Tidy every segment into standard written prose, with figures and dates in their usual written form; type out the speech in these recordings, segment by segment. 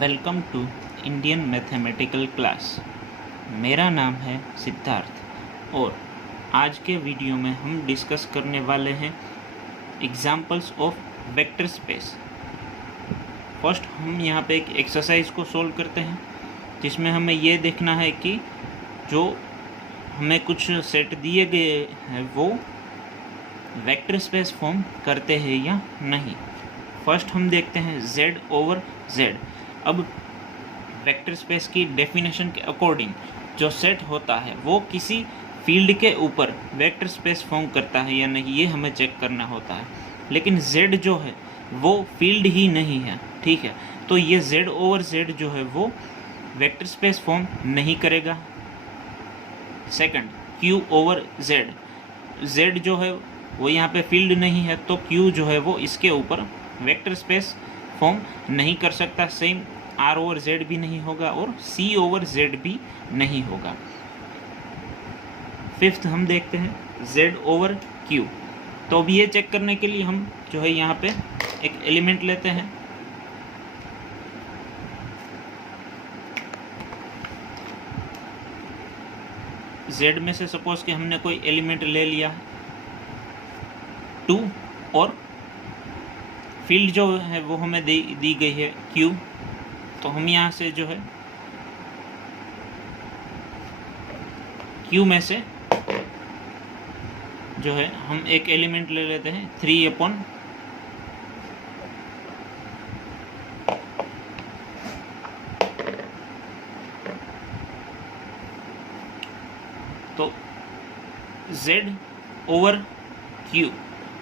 Welcome to Indian mathematical class. मेरा नाम है सिद्धार्थ और आज के वीडियो में हम डिस्कस करने वाले हैं examples of vector space. First हम यहाँ पे एक एक्सरसाइज को सॉल्व करते हैं जिसमें हमें ये देखना है कि जो हमें कुछ सेट दिए गए हैं वो वेक्टर स्पेस फॉर्म करते हैं या नहीं। फर्स्ट हम देखते हैं z ओवर z। अब वेक्टर स्पेस की डेफिनेशन के अकॉर्डिंग जो सेट होता है वो किसी फील्ड के ऊपर वेक्टर स्पेस फॉर्म करता है या नहीं, ये हमें चेक करना होता है। लेकिन z जो है वो फील्ड ही नहीं है, ठीक है, तो ये z ओवर z जो है वो वेक्टर स्पेस फॉर्म नहीं करेगा। Second q over z, z जो है वो यहाँ पे फील्ड नहीं है तो q जो है वो इसके ऊपर वेक्टर स्पेस फॉर्म नहीं कर सकता। सेम r ओवर z भी नहीं होगा और c ओवर z भी नहीं होगा। फिफ्थ हम देखते हैं z ओवर q। तो अब ये चेक करने के लिए हम जो है यहाँ पे एक एलिमेंट लेते हैं। z में से सपोज कि हमने कोई एलिमेंट ले लिया 2 और फील्ड जो है वो हमें दी गई है Q। तो हम यहाँ से जो है Q में से जो है हम एक एलिमेंट ले लेते हैं 3/, तो Z ओवर Q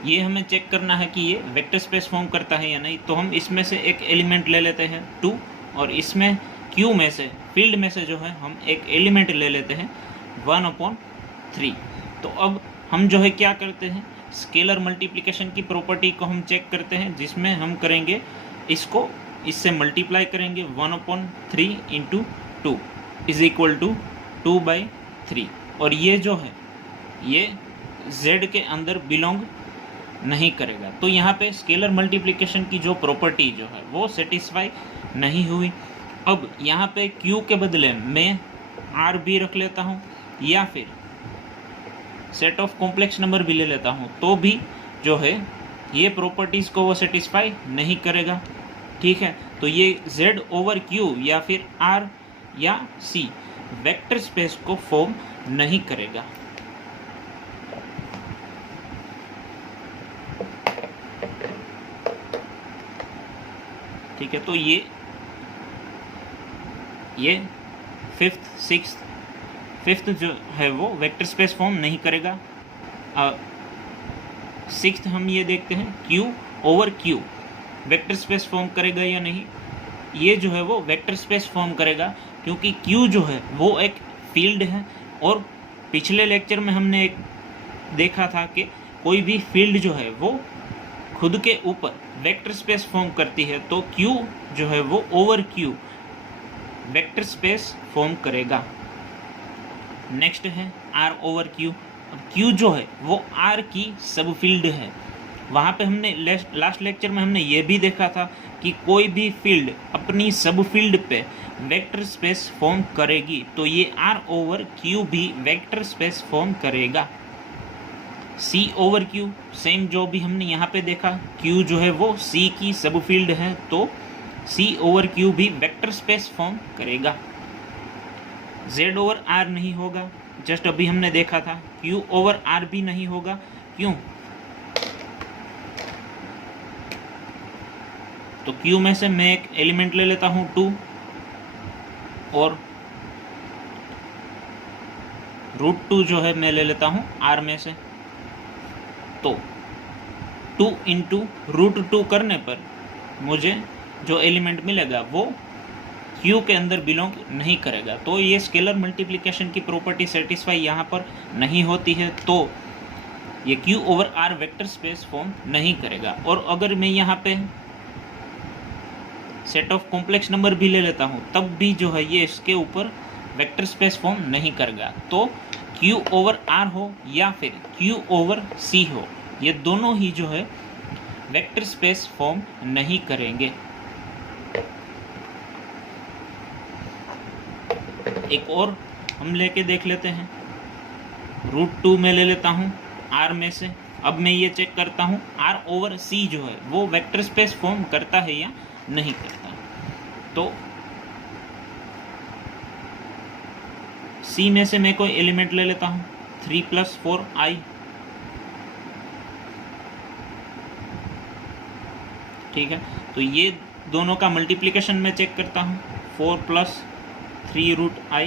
ये हमें चेक करना है कि ये वेक्टर स्पेस फॉर्म करता है या नहीं। तो हम इसमें से एक एलिमेंट ले लेते हैं 2 और इसमें Q में से फील्ड में से जो है हम एक एलिमेंट ले लेते हैं 1/3। तो अब हम जो है क्या करते हैं, स्केलर मल्टीप्लिकेशन की प्रॉपर्टी को हम चेक करते हैं जिसमें हम करेंगे इसको इससे मल्टीप्लाई करेंगे 1/3 इंटू 2 इज इक्वल टू 2/3। और ये जो है ये Z के अंदर बिलोंग नहीं करेगा। तो यहाँ पे स्केलर मल्टीप्लिकेशन की जो प्रॉपर्टी जो है वो सेटिस्फाई नहीं हुई। अब यहाँ पे Q के बदले मैं R भी रख लेता हूँ या फिर सेट ऑफ कॉम्प्लेक्स नंबर भी ले लेता हूँ तो भी जो है ये प्रॉपर्टीज़ को वो सेटिस्फाई नहीं करेगा, ठीक है। तो ये Z ओवर Q या फिर R या C वेक्टर स्पेस को फॉर्म नहीं करेगा। ठीक है, तो ये फिफ्थ जो है वो वेक्टर स्पेस फॉर्म नहीं करेगा। सिक्स्थ हम ये देखते हैं Q over Q vector space form करेगा या नहीं। ये जो है वो वेक्टर स्पेस फॉर्म करेगा क्योंकि Q जो है वो एक फील्ड है और पिछले लेक्चर में हमने एक देखा था कि कोई भी फील्ड जो है वो खुद के ऊपर वेक्टर स्पेस फॉर्म करती है तो Q जो है वो over Q vector space form करेगा। नेक्स्ट है R ओवर Q। अब Q जो है वो R की सब फील्ड है। वहाँ पे हमने लास्ट लेक्चर में हमने ये भी देखा था कि कोई भी फील्ड अपनी सब फील्ड पे वेक्टर स्पेस फॉर्म करेगी तो ये R ओवर Q भी वेक्टर स्पेस फॉर्म करेगा। C ओवर Q सेम जो भी हमने यहाँ पे देखा, Q जो है वो C की सब फील्ड है तो C ओवर Q भी वेक्टर स्पेस फॉर्म करेगा। Z ओवर R नहीं होगा, जस्ट अभी हमने देखा था। Q ओवर R भी नहीं होगा, क्यों? तो Q में से मैं एक एलिमेंट ले लेता हूँ 2 और √2 जो है मैं ले लेता हूँ R में से। तो 2 इंटू √2 करने पर मुझे जो एलिमेंट मिलेगा वो Q के अंदर बिलोंग नहीं करेगा। तो ये स्केलर मल्टीप्लिकेशन की प्रॉपर्टी सेटिस्फाई यहाँ पर नहीं होती है तो ये Q over R vector space form नहीं करेगा। और अगर मैं यहाँ पे सेट ऑफ कॉम्प्लेक्स नंबर भी ले लेता हूँ तब भी जो है ये इसके ऊपर वेक्टर स्पेस फॉर्म नहीं करेगा। तो Q ओवर R हो या फिर Q ओवर C हो, ये दोनों ही जो है वेक्टर स्पेस फॉर्म नहीं करेंगे। एक और हम लेके देख लेते हैं, √2 में ले लेता हूँ R में से। अब मैं ये चेक करता हूँ R ओवर C जो है वो वेक्टर स्पेस फॉर्म करता है या नहीं करता। तो C में से मैं कोई एलिमेंट ले लेता हूँ 3 + 4i, ठीक है। तो ये दोनों का मल्टीप्लिकेशन मैं चेक करता हूँ 4 + 3√i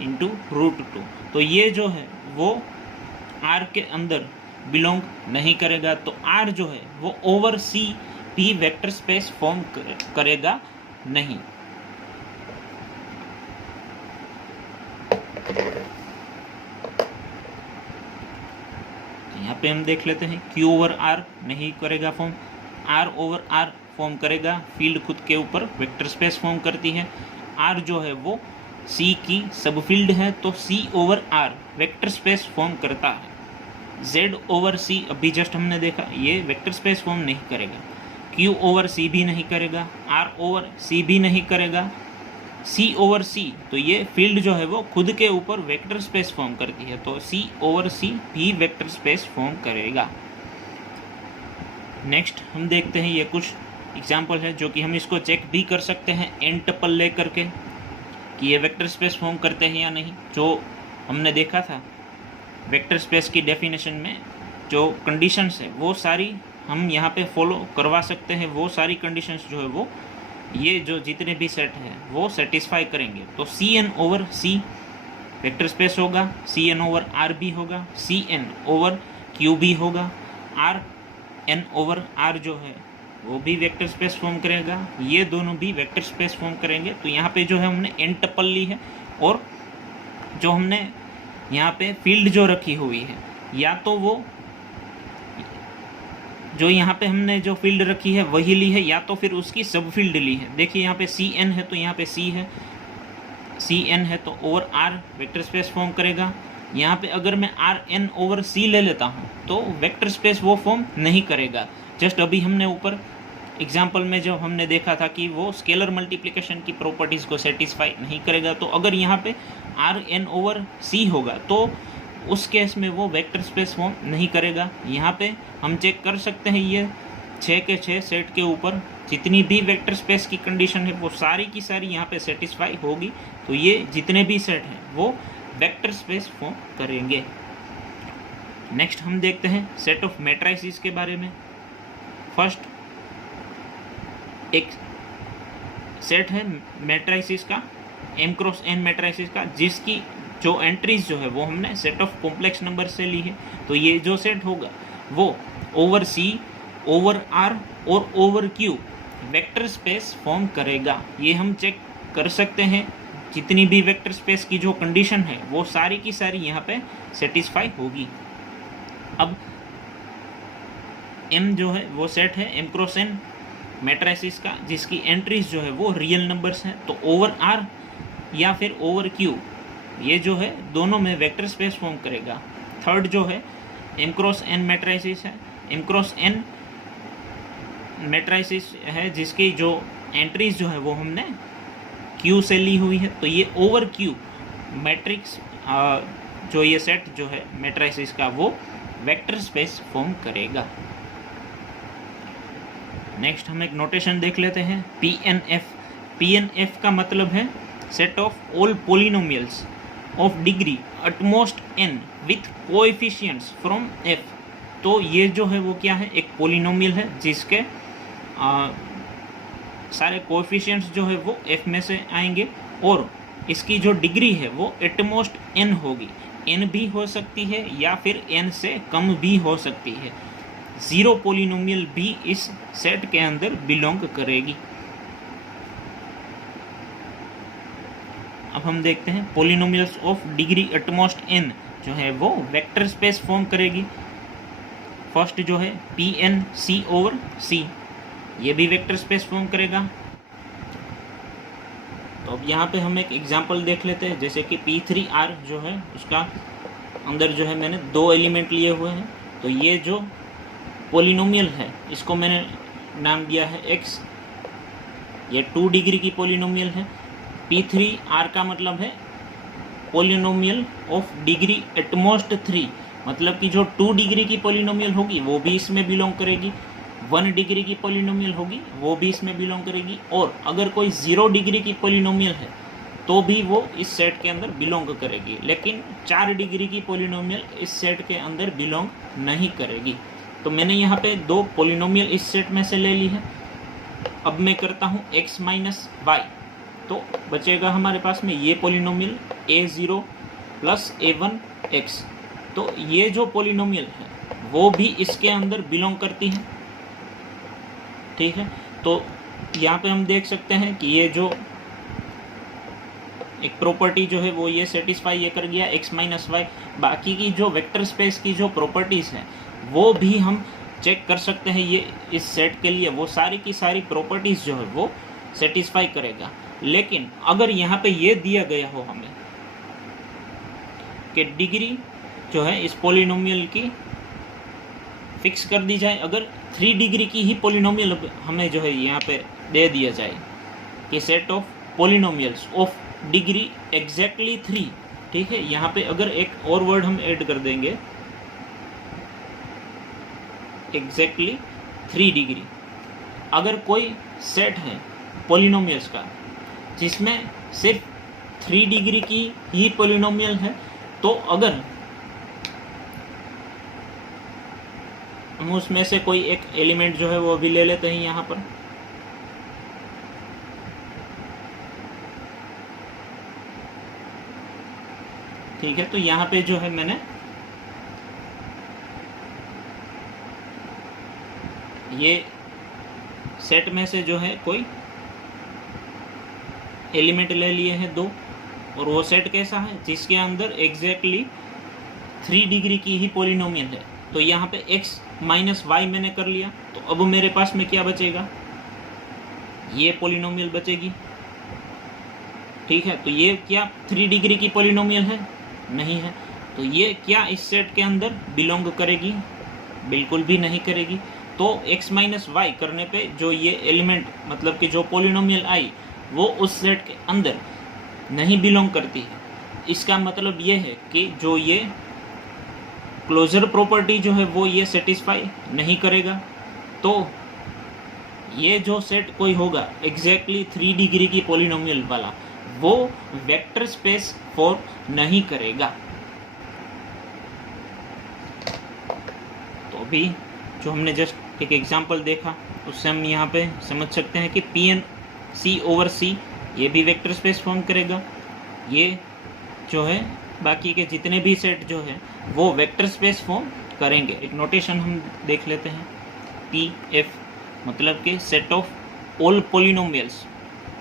× √2। तो ये जो है वो R के अंदर बिलोंग नहीं करेगा, तो R जो है वो ओवर C भी वेक्टर स्पेस फॉर्म करेगा नहीं। यहाँ पे हम देख लेते हैं Q ओवर R नहीं करेगा form, R over R form करेगा, फील्ड खुद के ऊपर वेक्टर स्पेस फॉर्म करती है। R जो है वो C की सब फील्ड है, तो C over R vector space form करता है। Z ओवर C अभी जस्ट हमने देखा ये वेक्टर स्पेस फॉर्म नहीं करेगा, Q ओवर C भी नहीं करेगा, R ओवर C भी नहीं करेगा, C ओवर C तो ये फील्ड जो है वो खुद के ऊपर वेक्टर स्पेस फॉर्म करती है, तो C ओवर C भी वेक्टर स्पेस फॉर्म करेगा। नेक्स्ट हम देखते हैं, ये कुछ एग्जाम्पल है जो कि हम इसको चेक भी कर सकते हैं n टपल ले करके कि ये वेक्टर स्पेस फॉर्म करते हैं या नहीं। जो हमने देखा था वेक्टर स्पेस की डेफिनेशन में जो कंडीशंस है वो सारी हम यहाँ पे फॉलो करवा सकते हैं। वो सारी कंडीशंस जो है वो ये जो जितने भी सेट हैं वो सेटिस्फाई करेंगे। तो Cn over C vector space होगा, Cn ओवर R भी होगा, Cn ओवर Q भी होगा, Rn ओवर R जो है वो भी वेक्टर स्पेस फॉर्म करेगा, ये दोनों भी वेक्टर स्पेस फॉर्म करेंगे। तो यहाँ पे जो है हमने n टपल ली है और जो हमने यहाँ पे फील्ड जो रखी हुई है या तो वो जो यहाँ पे हमने जो फील्ड रखी है वही ली है या तो फिर उसकी सब फील्ड ली है। देखिए यहाँ पे Cn है तो यहाँ पे C है, Cn है तो over R vector space form करेगा। यहाँ पे अगर मैं Rn ओवर C ले लेता हूँ तो वेक्टर स्पेस वो फॉर्म नहीं करेगा। जस्ट अभी हमने ऊपर एग्जाम्पल में जो हमने देखा था कि वो स्केलर मल्टीप्लिकेशन की प्रॉपर्टीज़ को सेटिस्फाई नहीं करेगा। तो अगर यहाँ पे Rn ओवर C होगा तो उस केस में वो वेक्टर स्पेस फॉर्म नहीं करेगा। यहाँ पे हम चेक कर सकते हैं ये 6 के 6 सेट के ऊपर जितनी भी वेक्टर स्पेस की कंडीशन है वो सारी की सारी यहाँ पे सेटिस्फाई होगी। तो ये जितने भी सेट हैं वो वेक्टर स्पेस फॉर्म करेंगे। नेक्स्ट हम देखते हैं सेट ऑफ मैट्रिसेस के बारे में। फर्स्ट एक सेट है मैट्रिसेस का m क्रॉस n मैट्रिसेस का, जिसकी जो एंट्रीज जो है वो हमने सेट ऑफ कॉम्प्लेक्स नंबर से ली है। तो ये जो सेट होगा वो ओवर C ओवर R और over Q vector space form करेगा। ये हम चेक कर सकते हैं जितनी भी वेक्टर स्पेस की जो कंडीशन है वो सारी की सारी यहाँ पे सेटिस्फाई होगी। अब M जो है वो सेट है m क्रॉस n मैट्रिसेस का, जिसकी एंट्रीज जो है वो रियल नंबर्स हैं। तो ओवर R या फिर ओवर Q ये जो है दोनों में वेक्टर स्पेस फॉर्म करेगा। थर्ड जो है m क्रॉस n मैट्रिसेस है, m क्रॉस n मैट्रिसेस है जिसकी जो एंट्रीज जो है वो हमने Q से ली हुई है। तो ये ओवर Q मैट्रिक्स जो ये सेट जो है मैट्रिसेस का वो वेक्टर स्पेस फॉर्म करेगा। नेक्स्ट हम एक नोटेशन देख लेते हैं PNF। PNF का मतलब है set of all polynomials of degree utmost n with coefficients from f। तो ये जो है वो क्या है, एक पोलिनोमियल है जिसके सारे कोएफिशिएंट्स जो है वो f में से आएंगे और इसकी जो डिग्री है वो एटमोस्ट n होगी। n भी हो सकती है या फिर n से कम भी हो सकती है। जीरो पोलिनोमियल भी इस सेट के अंदर बिलोंग करेगी। अब हम देखते हैं polynomials of degree at most n जो है वो वेक्टर स्पेस फॉर्म करेगी। फर्स्ट जो है PnC ओवर C ये भी वेक्टर स्पेस फॉर्म करेगा। तो अब यहाँ पे हम एक एग्जांपल देख लेते हैं, जैसे कि P3R जो है उसका अंदर जो है मैंने 2 एलिमेंट लिए हुए हैं। तो ये जो पोलिनोमियल है इसको मैंने नाम दिया है x, ये 2 डिग्री की पोलिनोमियल है। P3R का मतलब है पॉलिनोमियल ऑफ डिग्री एटमोस्ट 3, मतलब कि जो 2 डिग्री की पॉलिनोमियल होगी वो भी इसमें बिलोंग करेगी, 1 डिग्री की पॉलिनोमियल होगी वो भी इसमें बिलोंग करेगी, और अगर कोई 0 डिग्री की पॉलिनोमियल है तो भी वो इस सेट के अंदर बिलोंग करेगी, लेकिन 4 डिग्री की पॉलिनोमियल इस सेट के अंदर बिलोंग नहीं करेगी। तो मैंने यहाँ पे 2 पॉलिनोमियल इस सेट में से ले ली है। अब मैं करता हूँ x माइनस वाई, तो बचेगा हमारे पास में ये पॉलिनोमियल a0 प्लस a1x। तो ये जो पॉलिनोमियल है वो भी इसके अंदर बिलोंग करती है, ठीक है। तो यहाँ पे हम देख सकते हैं कि ये जो एक प्रॉपर्टी जो है वो ये सेटिस्फाई ये कर गया x माइनस वाई। बाकी की जो वेक्टर स्पेस की जो प्रॉपर्टीज़ हैं वो भी हम चेक कर सकते हैं, ये इस सेट के लिए वो सारी की सारी प्रॉपर्टीज़ जो है वो सेटिस्फाई करेगा। लेकिन अगर यहाँ पे ये दिया गया हो हमें कि डिग्री जो है इस पॉलिनोमियल की फिक्स कर दी जाए, अगर 3 डिग्री की ही पॉलिनोमियल हमें जो है यहाँ पे दे दिया जाए कि set of polynomials of degree exactly 3, ठीक है। यहाँ पे अगर एक और वर्ड हम ऐड कर देंगे एग्जैक्टली 3 डिग्री, अगर कोई सेट है पॉलिनोमियल्स का जिसमें सिर्फ 3 डिग्री की ही पॉलिनोमियल है, तो अगर हम उसमें से कोई एक एलिमेंट जो है वो भी ले लेते हैं यहाँ पर, ठीक है। तो यहाँ पे जो है मैंने ये सेट में से जो है कोई एलिमेंट ले लिए हैं 2, और वो सेट कैसा है जिसके अंदर एग्जैक्टली 3 डिग्री की ही पॉलिनोमियल है। तो यहाँ पे x माइनस वाई मैंने कर लिया, तो अब मेरे पास में क्या बचेगा, ये पॉलिनोमियल बचेगी, ठीक है। तो ये क्या 3 डिग्री की पॉलिनोमियल है? नहीं है। तो ये क्या इस सेट के अंदर बिलोंग करेगी? बिल्कुल भी नहीं करेगी। तो x माइनस वाई करने पे जो ये एलिमेंट मतलब कि जो पॉलिनोमियल आई वो उस सेट के अंदर नहीं बिलोंग करती है। इसका मतलब ये है कि जो ये क्लोजर प्रॉपर्टी जो है वो ये सेटिस्फाई नहीं करेगा। तो ये जो सेट कोई होगा एग्जैक्टली 3 डिग्री की पॉलिनोमियल वाला, वो वेक्टर स्पेस फॉर्म नहीं करेगा। तो अभी जो हमने जस्ट एक एग्जांपल देखा उससे हम यहाँ पे समझ सकते हैं कि Pn C ओवर C ये भी वेक्टर स्पेस फॉर्म करेगा। ये जो है बाकी के जितने भी सेट जो है वो वेक्टर स्पेस फॉर्म करेंगे। एक नोटेशन हम देख लेते हैं, PF मतलब कि set of all polynomials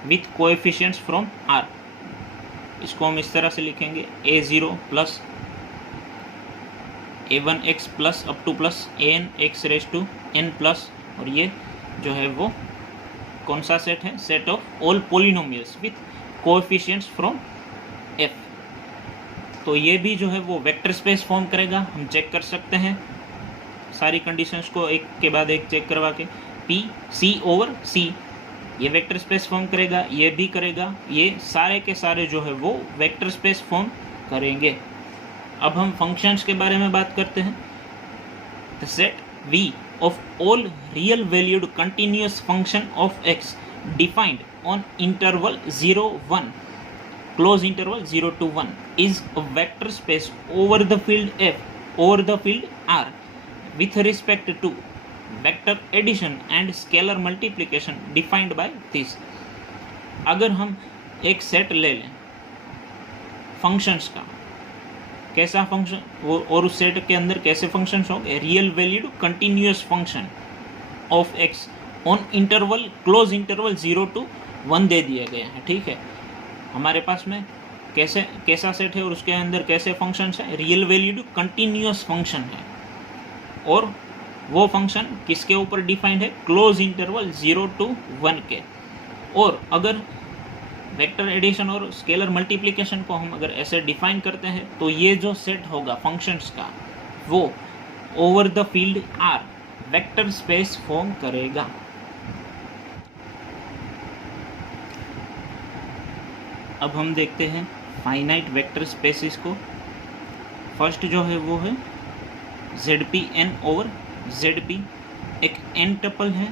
with coefficients from R। इसको हम इस तरह से लिखेंगे a0 plus a1x plus up to plus an(x) raise to n plus, और ये जो है वो कौन सा सेट है, set of all polynomials with coefficients from f। तो ये भी जो है वो वेक्टर स्पेस फॉर्म करेगा। हम चेक कर सकते हैं सारी कंडीशंस को एक के बाद एक चेक करवा के। P C ओवर C ये वेक्टर स्पेस फॉर्म करेगा, ये भी करेगा, ये सारे के सारे जो है वो वेक्टर स्पेस फॉर्म करेंगे। अब हम फंक्शंस के बारे में बात करते हैं। The set V of all real valued continuous function of x defined on interval 0 1 close interval 0 to 1 is a vector space over the field f over the field R with respect to vector addition and scalar multiplication defined by this। अगर हम एक set ले लें functions का, कैसा function वो, और उस सेट के अंदर कैसे फंक्शंस होंगे, real valued continuous function of x on interval close interval 0 to 1 दे दिया गया है, ठीक है। हमारे पास में कैसा सेट है और उसके अंदर कैसे फंक्शंस हैं, रियल वैल्यूड कंटिन्यूअस फंक्शन है, और वो फंक्शन किसके ऊपर डिफाइंड है, क्लोज इंटरवल 0 to 1 के। और अगर वेक्टर एडिशन और स्केलर मल्टीप्लिकेशन को हम अगर ऐसे डिफाइन करते हैं तो ये जो सेट होगा फंक्शंस का वो over the field R vector space form करेगा। अब हम देखते हैं फाइनाइट वेक्टर स्पेसिस को। फर्स्ट जो है वो है ZPn ओवर ZP, एक n टपल है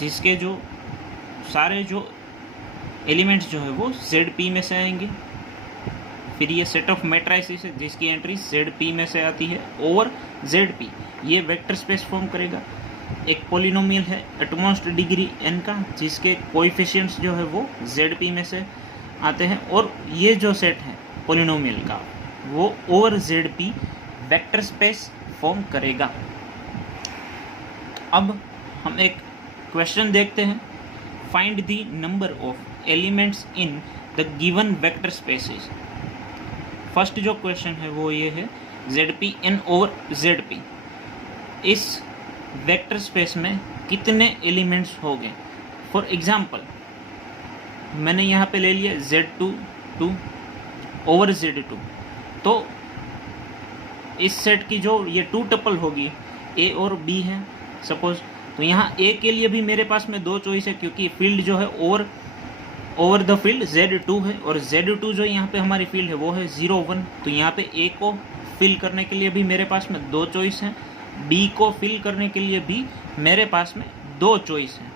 जिसके जो सारे जो एलिमेंट्स जो है वो ZP में से आएंगे। फिर ये सेट ऑफ मैट्राइसिस है जिसकी एंट्री ZP में से आती है ओवर ZP, ये वेक्टर स्पेस फॉर्म करेगा। एक पॉलिनोमियल है एटमॉस्ट डिग्री n का जिसके कोएफिशिएंट्स जो है वो ZP में से आते हैं, और ये जो सेट है पॉलिनोमियल का वो over ZP vector space form करेगा। अब हम एक क्वेश्चन देखते हैं, find the number of elements in the given vector spaces. First जो क्वेश्चन है वो ये है ZPn ओवर ZP, इस वेक्टर स्पेस में कितने एलिमेंट्स होंगे। फॉर एग्जांपल मैंने यहाँ पे ले लिया Z2 ओवर Z2, तो इस सेट की जो ये 2 टपल होगी A और B है सपोज, तो यहाँ A के लिए भी मेरे पास में 2 चॉइस है क्योंकि फील्ड जो है ओवर द फील्ड Z2 है, और Z2 जो यहाँ पे हमारी फील्ड है वो है 0 1, तो यहाँ पे A को फिल करने के लिए भी मेरे पास में 2 चॉइस हैं, B को फिल करने के लिए भी मेरे पास में 2 चॉइस हैं।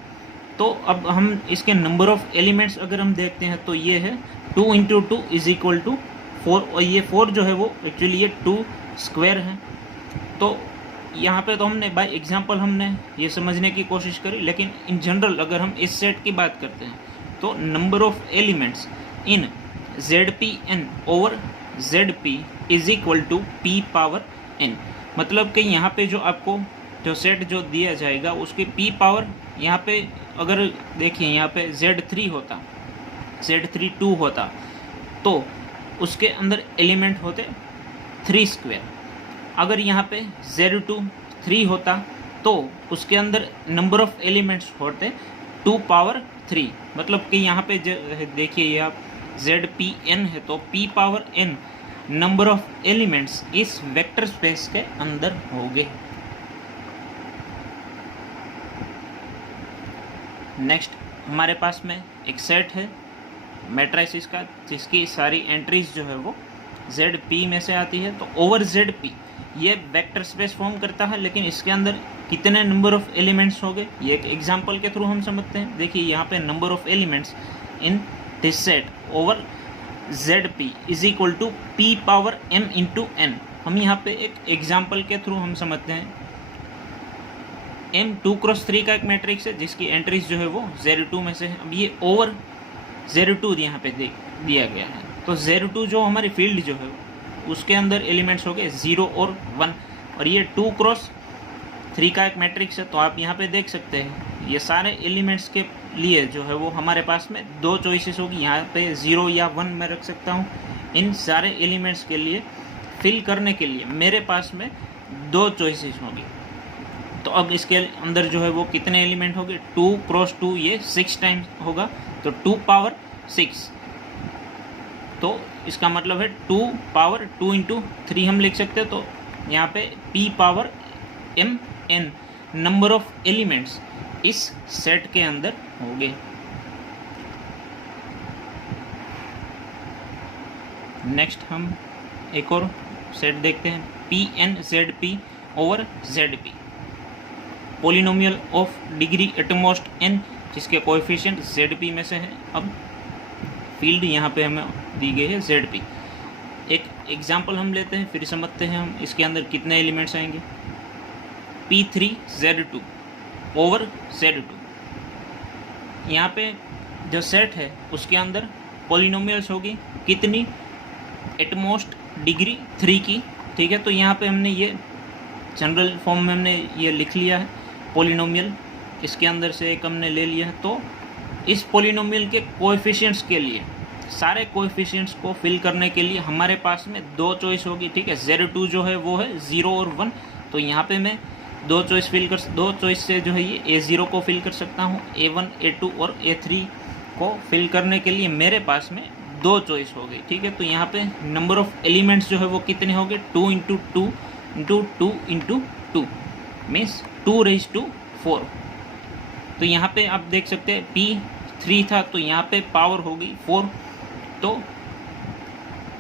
तो अब हम इसके नंबर ऑफ एलिमेंट्स अगर हम देखते हैं तो ये है 2 × 2 = 4, और ये 4 जो है वो एक्चुअली ये 2 स्क्वायर है। तो यहाँ पे तो हमने बाय एग्जांपल हमने ये समझने की कोशिश करी, लेकिन इन जनरल अगर हम इस सेट की बात करते हैं तो number of elements in ZPn ओवर ZP = P⁻n, मतलब कि यहाँ पे जो आपको जो सेट जो दिया जाएगा उसकी P पावर, यहाँ पे अगर देखिए यहाँ पे Z3 होता, Z3 2 होता तो उसके अंदर एलिमेंट होते 3 स्क्वायर। अगर यहाँ पे Z2 3 होता तो उसके अंदर नंबर ऑफ एलिमेंट्स होते 2⁻3, मतलब कि यहाँ पे देखिए ये आप ZPn है तो P⁻n नंबर ऑफ एलिमेंट्स इस वेक्टर स्पेस के अंदर होंगे। नेक्स्ट हमारे पास में एक सेट है मैट्रिसेस का जिसकी सारी एंट्रीज जो है वो ZP में से आती है, तो ओवर ZP ये वेक्टर स्पेस फॉर्म करता है, लेकिन इसके अंदर कितने नंबर ऑफ एलिमेंट्स होंगे ये एक एग्जांपल के थ्रू हम समझते हैं। देखिए यहाँ पे number of elements in this set over ZP = P⁻m × n, हम यहाँ पे एक एग्जांपल के थ्रू हम समझते हैं। M 2×3 का एक मैट्रिक्स है जिसकी एंट्रीज जो है वो Z2 में से है। अब ये ओवर Z2 यहाँ पे दिया गया है, तो Z2 जो हमारी फील्ड जो है उसके अंदर एलिमेंट्स हो गए 0 और 1, और ये 2×3 का एक मैट्रिक्स है, तो आप यहाँ पे देख सकते हैं ये सारे एलिमेंट्स के लिए जो है वो हमारे पास में 2 चॉइसेस होगी। यहाँ पे 0 या 1 मैं रख सकता हूँ। इन सारे एलिमेंट्स के लिए फिल करने के लिए मेरे पास में 2 चॉइसेस होंगी। तो अब इसके अंदर जो है वो कितने एलिमेंट होंगे, 2×2 ये 6 टाइम्स होगा, तो 2⁻6, तो इसका मतलब है 2 × 3 हम लिख सकते हैं। तो यहाँ पे P⁻mn नंबर ऑफ एलिमेंट्स इस सेट के अंदर होंगे। नेक्स्ट हम एक और सेट देखते हैं, PnZP over ZP, polynomial of degree at most n जिसके कोएफिशिएंट ZP में से है। अब फील्ड यहाँ पे हमें दी गई है ZP। एक एग्जांपल हम लेते हैं फिर समझते हैं हम इसके अंदर कितने एलिमेंट्स आएंगे। P3Z2 ओवर Z2, यहाँ पे जो सेट है उसके अंदर पॉलिनोमियल्स होगी कितनी, एटमॉस्ट डिग्री 3 की, ठीक है। तो यहाँ पे हमने ये जनरल फॉर्म में हमने ये लिख लिया है पॉलिनोमियल, इसके अंदर से एक हमने ले लिया है। तो इस पॉलिनोमियल के कोएफिशिएंट्स के लिए सारे कोएफिशिएंट्स को फिल करने के लिए हमारे पास में 2 चॉइस होगी, ठीक है। Z2 जो है वो है 0 और 1, तो यहाँ पे मैं 2 चॉइस से जो है ये A0 को फिल कर सकता हूँ, A1 A2 और A3 को फिल करने के लिए मेरे पास में 2 चॉइस हो गई, ठीक है। तो यहाँ पे नंबर ऑफ एलिमेंट्स जो है वो कितने हो गए, 2 × 2 × 2 × 2 मीन्स 2⁴। तो यहाँ पे आप देख सकते हैं P3 था तो यहाँ पे पावर हो गई 4, तो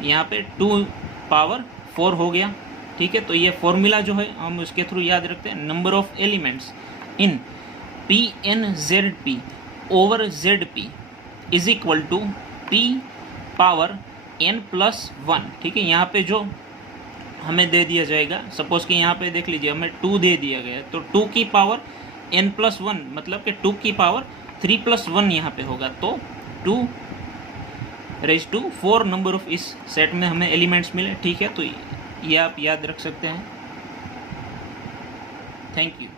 यहाँ पे 2 पावर 4 हो गया, ठीक है। तो ये फॉर्मूला जो है हम उसके थ्रू याद रखते हैं, number of elements in P N Z P over Z P is equal to P power n plus 1, ठीक है। यहाँ पे जो हमें दे दिया जाएगा, सपोज कि यहाँ पे देख लीजिए हमें 2 दे दिया गया है, तो 2 की पावर n प्लस 1 मतलब कि 2 की पावर 3 प्लस 1 यहाँ पे होगा, तो 2 रेज टू 4 नंबर ऑफ इस सेट में हमें एलिमेंट्स मिले, ठीक है। तो ये आप याद रख सकते हैं। Thank you.